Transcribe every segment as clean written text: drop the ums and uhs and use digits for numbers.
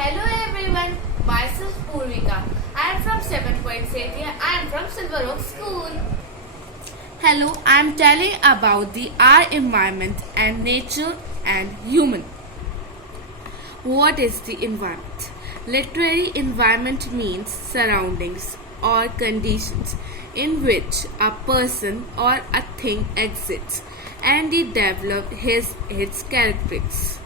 Hello everyone, myself Purvika. I am from 7.8 year. I am from Silver Oak School. Hello, I am telling about our environment and nature and human. What is the environment? Literally, environment means surroundings or conditions in which a person or a thing exists and it develops its characteristics.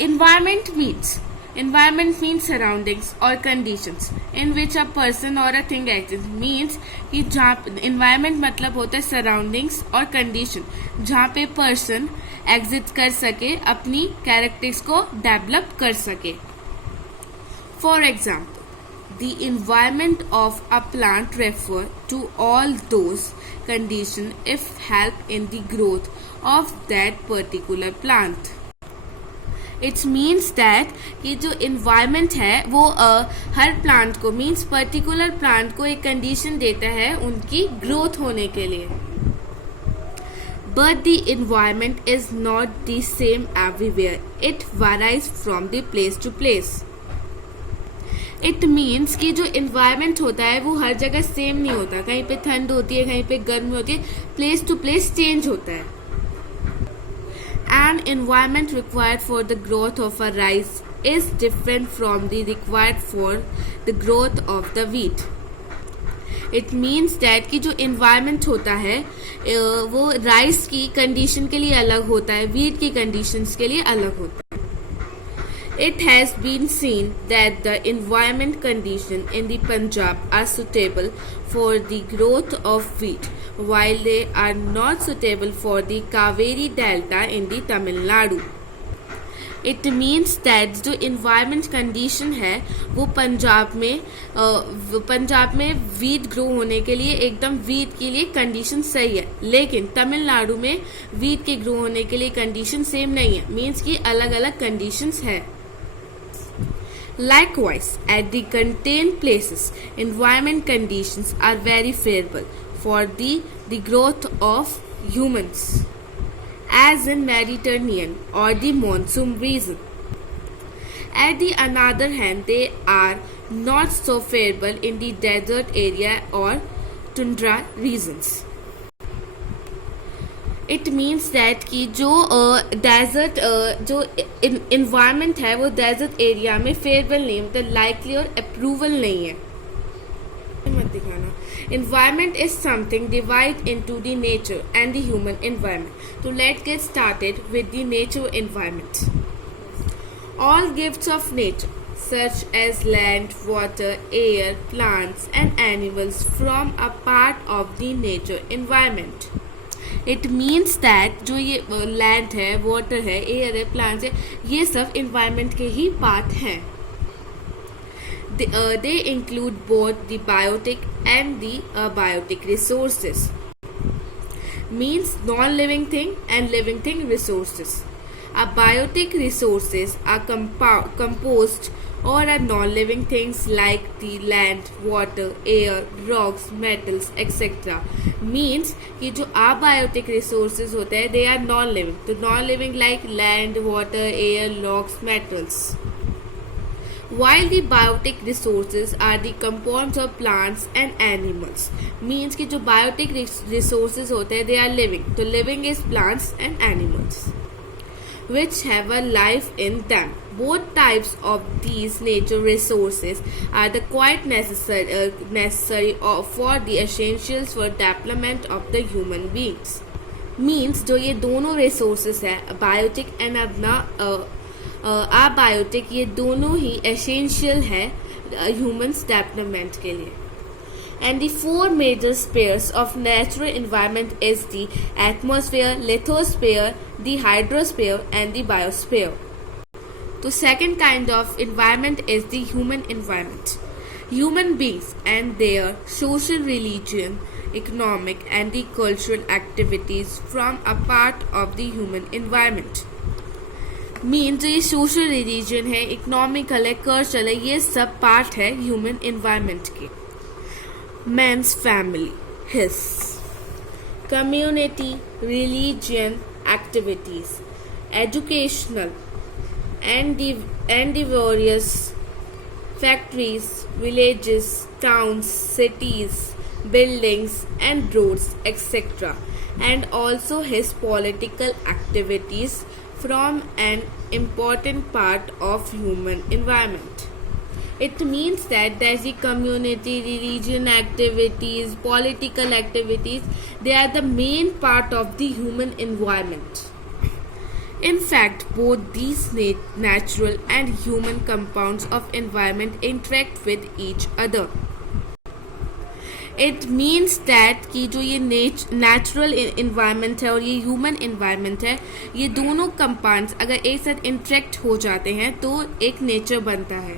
Environment means surroundings or conditions in which a person or a thing exists. Means कि जहाँ environment मतलब होता है surroundings और condition जहाँ पे person exist कर सके, अपनी characteristics को develop कर सके. For example, the environment of a plant refer to all those conditions if help in the growth of that particular plant. It's means that कि जो इन्वायरमेंट है वो हर प्लांट को मीन्स पर्टिकुलर प्लांट को एक कंडीशन देता है उनकी ग्रोथ होने के लिए. But the environment is not the same everywhere. It varies from the place to place. It means कि जो इन्वायरमेंट होता है वो हर जगह सेम नहीं होता. कहीं पे ठंड होती है, कहीं पे गर्मी होती है. प्लेस टू प्लेस चेंज होता है. An environment required for the growth of a rice is different from the required for the growth of the wheat. It means that कि जो environment होता है वो राइस की कंडीशन के लिए अलग होता है, wheat की कंडीशंस के लिए अलग होता है. It has been seen that the environment conditions in the Punjab are suitable for the growth of wheat, while they are not suitable for the Kaveri Delta in the Tamil Nadu. It means that जो environment condition है वो पंजाब में wheat grow होने के लिए एकदम wheat के लिए condition सही है, लेकिन तमिलनाडु में wheat के grow होने के लिए condition same नहीं है. Means कि अलग अलग conditions है. Likewise, at the contained places, environment conditions are very favorable for the growth of humans, as in Mediterranean or the monsoon region. At the another hand, they are not so favorable in the desert area or tundra regions. It means that कि जो desert जो environment है वो desert area में favourable नहीं, मतलब likely और approval नहीं है. मत दिखाना. Environment is something divided into the nature and the human environment. So let's get started with the nature environment. All gifts of nature, such as land, water, air, plants, and animals, form a part of the nature environment. It means that जो ये land है, water है, air है, plants है, ये सब environment के ही पार्ट हैं. They include both the biotic and the abiotic resources. Means non living thing and living thing resources. Abiotic resources are composed or are non-living things like the land, water, air, rocks, metals, etc. Means कि जो abiotic resources होते हैं they are non-living. तो non-living like land, water, air, rocks, metals. While the biotic resources are the compounds of plants and animals. Means कि जो biotic resources होते हैं they are living. तो living is plants and animals, which have a life in them. Both types of these nature resources are the quite necessary for the essentials for development of the human beings. Means जो ये दोनों resources है biotic and अपना abiotic, ये दोनों ही essential है humans development के लिए. And the four major spheres of natural environment is the atmosphere, lithosphere, the hydrosphere, and the biosphere. The second kind of environment is the human environment. Human beings and their social, religion, economic, and the cultural activities form a part of the human environment. Means जो ये social, religion है, economical है, cultural है, ये सब part है human environment के. Man's family, his community, religion, activities, educational, and the various factories, villages, towns, cities, buildings, and roads, etc., and also his political activities from an important part of human environment. It means that there's the community, religion activities, political activities, they are the main part of the human environment. In fact, both these natural and human compounds of environment interact with each other. It means that कि जो ये natural environment है और ये human environment है, ये दोनों compounds अगर एक साथ इंटरेक्ट हो जाते हैं तो एक नेचर बनता है,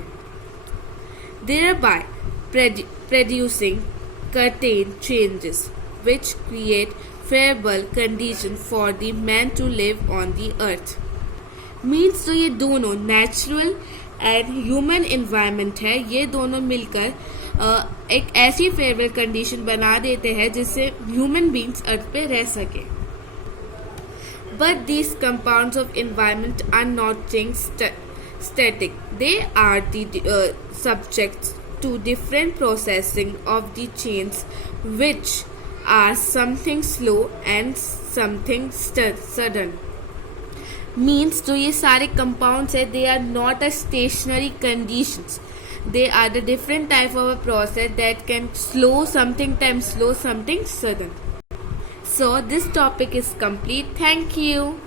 thereby producing certain changes which create favorable conditions for the man to live on the earth. Means तो ये दोनों नेचुरल एंड ह्यूमन इन्वायरमेंट है, ये दोनों मिलकर एक ऐसी फेवरेबल कंडीशन बना देते हैं जिससे ह्यूमन बींग्स अर्थ पे रह सके. But these compounds of environment are not things static. They are the subjects to different processing of the chains, which are something slow and something sudden. Means जो ये सारे compounds है, they are not a stationary conditions. They are the different type of a process that can slow something time slow something sudden. So this topic is complete. Thank you.